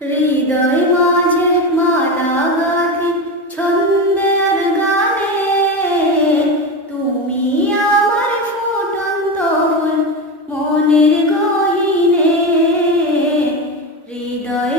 হৃদয় মাঝে মালা গাঁথি ছন্দের গানে, তুমি আমার ফুটন্ত ফুল মনের গহিনে। হৃদয়